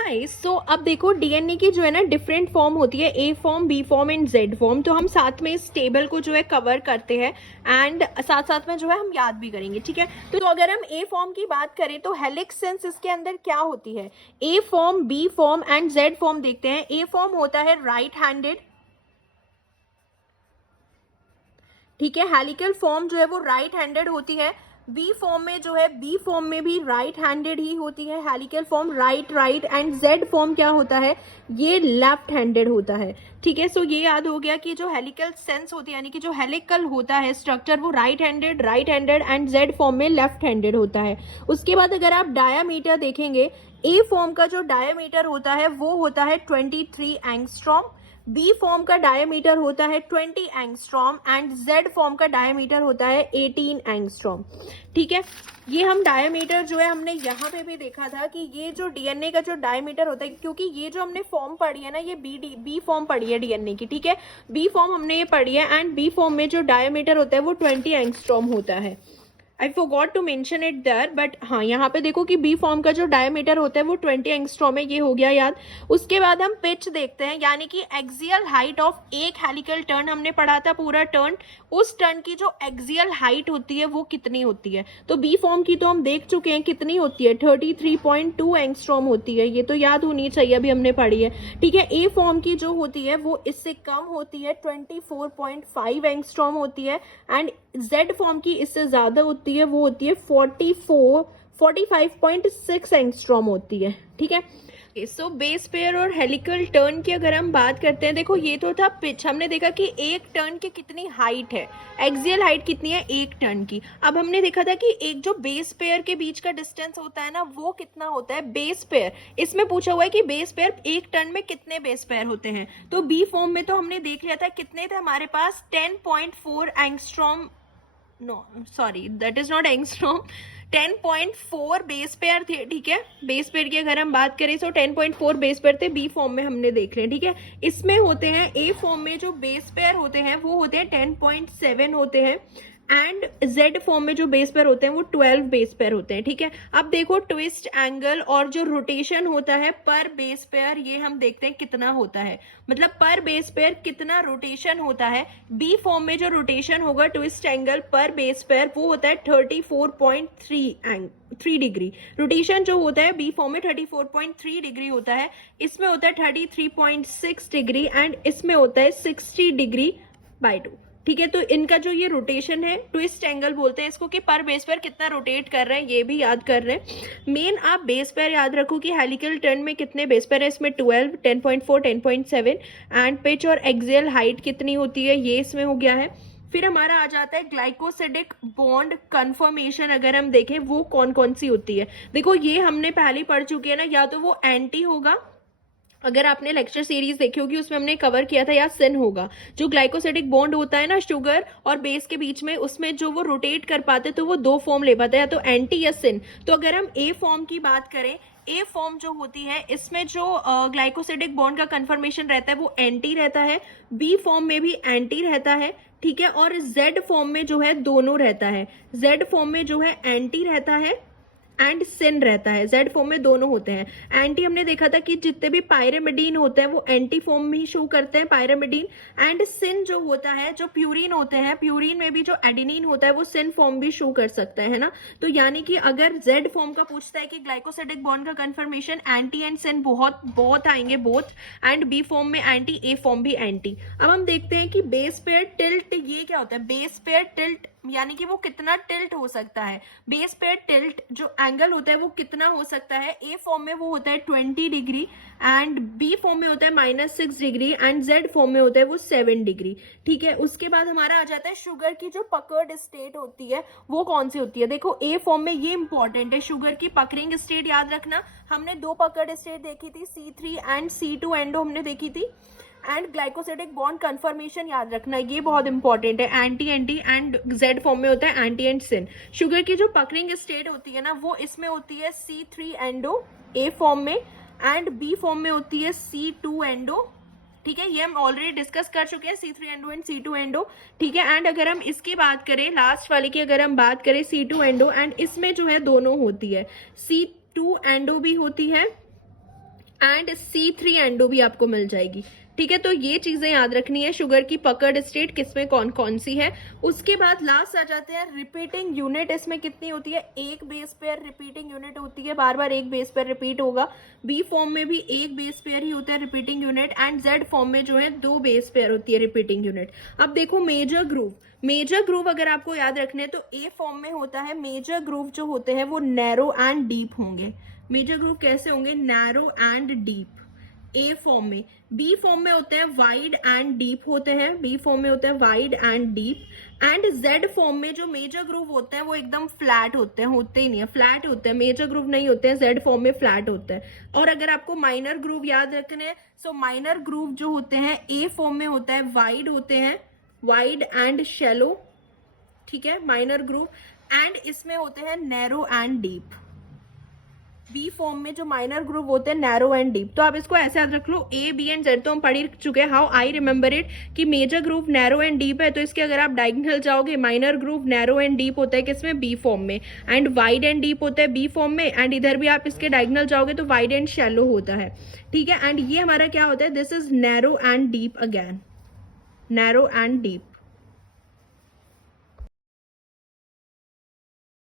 हाय सो अब देखो डीएनए की जो है ना डिफरेंट फॉर्म होती है, A form, B form and Z form. तो हम साथ में इस टेबल को जो है कवर करते हैं एंड साथ साथ में जो है हम याद भी करेंगे, ठीक है। तो अगर हम ए फॉर्म की बात करें तो हेलिक्स सेंस इसके अंदर क्या होती है, A form, B form and Z form देखते हैं। ए फॉर्म होता है राइट हैंडेड, ठीक है। हेलिकल फॉर्म जो है वो राइट हैंडेड होती है। बी फॉर्म में जो है, बी फॉर्म में भी राइट हैंडेड ही होती है helical form, right right. And Z form क्या होता है, ये लेफ्ट हैंडेड होता है, ठीक है। सो ये याद हो गया कि जो हेलिकल सेंस होती है यानी कि जो हेलिकल होता है स्ट्रक्चर वो right handed and Z form में लेफ्ट हैंडेड होता है। उसके बाद अगर आप डायामीटर देखेंगे, ए फॉर्म का जो डायामीटर होता है वो होता है 23 एंगस्ट्रॉम, बी फॉर्म का डायमीटर होता है 20 एंगस्ट्रॉम एंड जेड फॉर्म का डायमीटर होता है 18 एंगस्ट्रॉम, ठीक है। ये हम डायमीटर जो है हमने यहाँ पे भी देखा था कि ये जो डीएनए का जो डायमीटर होता है, क्योंकि ये जो हमने फॉर्म पढ़ी है ना, ये बी फॉर्म पढ़ी है डीएनए की, ठीक है। बी फॉर्म हमने ये पढ़ी है एंड बी फॉर्म में जो डायमीटर होता है वो 20 एंगस्ट्रॉम होता है। I forgot to mention it there, but हाँ यहाँ पे देखो कि बी फॉर्म का जो डायमीटर होता है वो 20 एंगस्ट्रॉम है, ये हो गया याद। उसके बाद हम पिच देखते हैं, यानी कि एक्सियल हाइट ऑफ एक हेलिकल टर्न हमने पढ़ा था पूरा टर्न, उस टर्न की जो एक्सियल हाइट होती है वो कितनी होती है। तो बी फॉर्म की तो हम देख चुके हैं कितनी होती है, 33.2 एंगस्ट्रॉम होती है, ये तो याद होनी चाहिए, अभी हमने पढ़ी है, ठीक है। ए फॉर्म की जो होती है वो इससे कम होती है, 24.5 एंगस्ट्रॉम होती है। एंड जेड फॉर्म की इससे ज्यादा होती है, वो होती है 45.6 एंगस्ट्रॉम होती है, ठीक है। सो बेस पेयर और हेलिकल टर्न की अगर हम बात करते हैं, देखो ये तो था पिच, हमने देखा कि एक टर्न की कितनी हाइट है, एक्सियल हाइट कितनी है एक टर्न की। अब हमने देखा था कि एक जो बेस पेयर के बीच का डिस्टेंस होता है ना वो कितना होता है, बेस पेयर। इसमें पूछा हुआ है कि बेस पेयर एक टर्न में कितने बेस पेयर होते हैं। तो बी फॉर्म में तो हमने देख लिया था कितने थे हमारे पास, 10.4 angstrom, no sorry that is not angstrom, 10.4 base pair थे, ठीक है। बेस पेयर की अगर हम बात करें तो 10.4 बेस पेयर थे, बी फॉर्म में हमने देख रहे हैं, ठीक है। इसमें होते हैं ए फॉर्म में जो बेस पेयर होते हैं वो होते हैं 10.7 होते हैं एंड जेड फॉर्म में जो बेस पेयर होते हैं वो 12 बेस पेयर होते हैं, ठीक है। अब देखो ट्विस्ट एंगल और जो रोटेशन होता है पर बेस पेयर, ये हम देखते हैं कितना होता है, मतलब पर बेस पेयर कितना रोटेशन होता है। बी फॉर्म में जो रोटेशन होगा ट्विस्ट एंगल पर बेस पेयर वो होता है 34.3 डिग्री। रोटेशन जो होता है बी फॉर्म में 34.3 डिग्री होता है, इसमें होता है 33.6 डिग्री एंड इसमें होता है 60 डिग्री बाय 2, ठीक है। तो इनका जो ये रोटेशन है, ट्विस्ट एंगल बोलते हैं इसको, कि पर बेस पेयर कितना रोटेट कर रहे हैं ये भी याद कर रहे हैं। मेन आप बेस पेयर याद रखो कि हेलिकल टर्न में कितने बेस पेयर है, इसमें 12, 10.4, 10.7 एंड पिच और एक्सियल हाइट कितनी होती है ये इसमें हो गया है। फिर हमारा आ जाता है ग्लाइकोसिडिक बॉन्ड कन्फर्मेशन, अगर हम देखें वो कौन कौन सी होती है। देखो ये हमने पहले पढ़ चुके हैं ना, या तो वो एंटी होगा, अगर आपने लेक्चर सीरीज देखी होगी उसमें हमने कवर किया था, या सिन होगा। जो ग्लाइकोसिडिक बॉन्ड होता है ना शुगर और बेस के बीच में, उसमें जो वो रोटेट कर पाते तो वो दो फॉर्म ले पाता है, या तो एंटी या सिन। तो अगर हम ए फॉर्म की बात करें, ए फॉर्म जो होती है इसमें जो ग्लाइकोसिडिक बॉन्ड का कंफर्मेशन रहता है वो एंटी रहता है, बी फॉर्म में भी एंटी रहता है, ठीक है। और जेड फॉर्म में जो है दोनों रहता है, जेड फॉर्म में जो है एंटी रहता है एंड सिन रहता है, जेड फॉर्म में दोनों होते हैं। एंटी हमने देखा था कि जितने भी पायरेमिडीन होते हैं वो एंटी फॉर्म में ही शो करते हैं, पायरेमिडीन। एंड सिन जो होता है, जो प्यूरिन होते हैं, प्यूरिन में भी जो एडिनिन होता है वो सिन फॉर्म भी शो कर सकता है ना। तो यानी कि अगर जेड फॉर्म का पूछता है कि ग्लाइकोसिडिक बॉन्ड का कंफर्मेशन, एंटी एंड सिन बहुत बहुत आएंगे बोथ, एंड बी फॉर्म में एंटी, ए फॉर्म भी एंटी। अब हम देखते हैं कि बेस पेयर टिल्ट, ये क्या होता है, बेस पेयर टिल्ट यानी कि वो कितना टिल्ट हो सकता है। बेस पेयर टिल्ट जो एंगल होता है वो कितना हो सकता है, ए फॉर्म में वो होता है 20 डिग्री एंड बी फॉर्म में होता है -6 डिग्री एंड जेड फॉर्म में होता है वो 7 डिग्री, ठीक है। उसके बाद हमारा आ जाता है शुगर की जो पकर्ड स्टेट होती है वो कौन सी होती है। देखो ए फॉर्म में ये इंपॉर्टेंट है, शुगर की पकरिंग स्टेट याद रखना। हमने दो पकर्ड स्टेट देखी थी, C3 एंड C2 एंडो हमने देखी थी। एंड ग्लाइकोसिडिक बॉन्ड कंफर्मेशन याद रखना, ये बहुत इंपॉर्टेंट है, anti anti and Z form में होता है एंटी एंड सिन। शुगर की जो पकरिंग स्टेट होती है ना वो इसमें होती है C3 एंडो ए फॉर्म में, एंड बी फॉर्म में होती है C2 एंडो, ठीक है। ये हम ऑलरेडी डिस्कस कर चुके हैं, C3 endo and C2 endo, ठीक है। एंड अगर हम इसकी बात करें, लास्ट वाले की अगर हम बात करें C2 एंडो, एंड इसमें जो है दोनों होती है, C2 एंडो भी होती है एंड C3 भी आपको मिल जाएगी। ठीक है, तो ये चीजें याद रखनी है, शुगर की पकड़ स्टेट किसमें कौन कौन सी है। उसके बाद लास्ट आ जाते हैं रिपीटिंग यूनिट। इसमें कितनी होती है, एक बेस पेयर रिपीटिंग यूनिट होती है, बार बार एक बेस पेयर रिपीट होगा। बी फॉर्म में भी एक बेस पेयर ही होता है repeating unit, and Z form में जो है दो बेस पेयर होती है रिपीटिंग यूनिट। अब देखो मेजर ग्रूव, मेजर ग्रूव अगर आपको याद रखने हैं तो ए फॉर्म में होता है। मेजर ग्रूव जो होते हैं वो नैरो एंड डीप होंगे। मेजर ग्रूव कैसे होंगे, narrow and deep A form में। बी फॉर्म में होते हैं वाइड एंड डीप होते हैं, बी फॉर्म में होते हैं wide and deep. And Z form में जो मेजर ग्रूव होते हैं वो एकदम फ्लैट होते हैं, होते ही नहीं है, फ्लैट होते हैं, मेजर ग्रूव नहीं होते हैं, जेड फॉर्म में फ्लैट होते हैं। और अगर आपको माइनर ग्रूव याद रखने हैं, सो माइनर ग्रूव जो होते हैं ए फॉर्म में होता है वाइड होते हैं, वाइड एंड शैलो। ठीक है, माइनर ग्रूव। एंड इसमें होते हैं narrow and deep. B form में जो माइनर ग्रूव होते हैं नैरो एंड डीप। तो आप इसको ऐसे याद रख लो, ए बी एंड जेड तो हम पढ़ ही चुके हैं। हाउ आई रिमेंबर इट कि major groove narrow and deep है, तो इसके अगर आप डायगोनल जाओगे, minor groove narrow and deep होता है किसमें, बी फॉर्म में, एंड वाइड एंड डीप होता है बी फॉर्म में, एंड इधर भी आप इसके डायगोनल जाओगे तो वाइड एंड शैलो होता है। ठीक है, एंड ये हमारा क्या होता है, this is narrow and deep again, narrow and deep.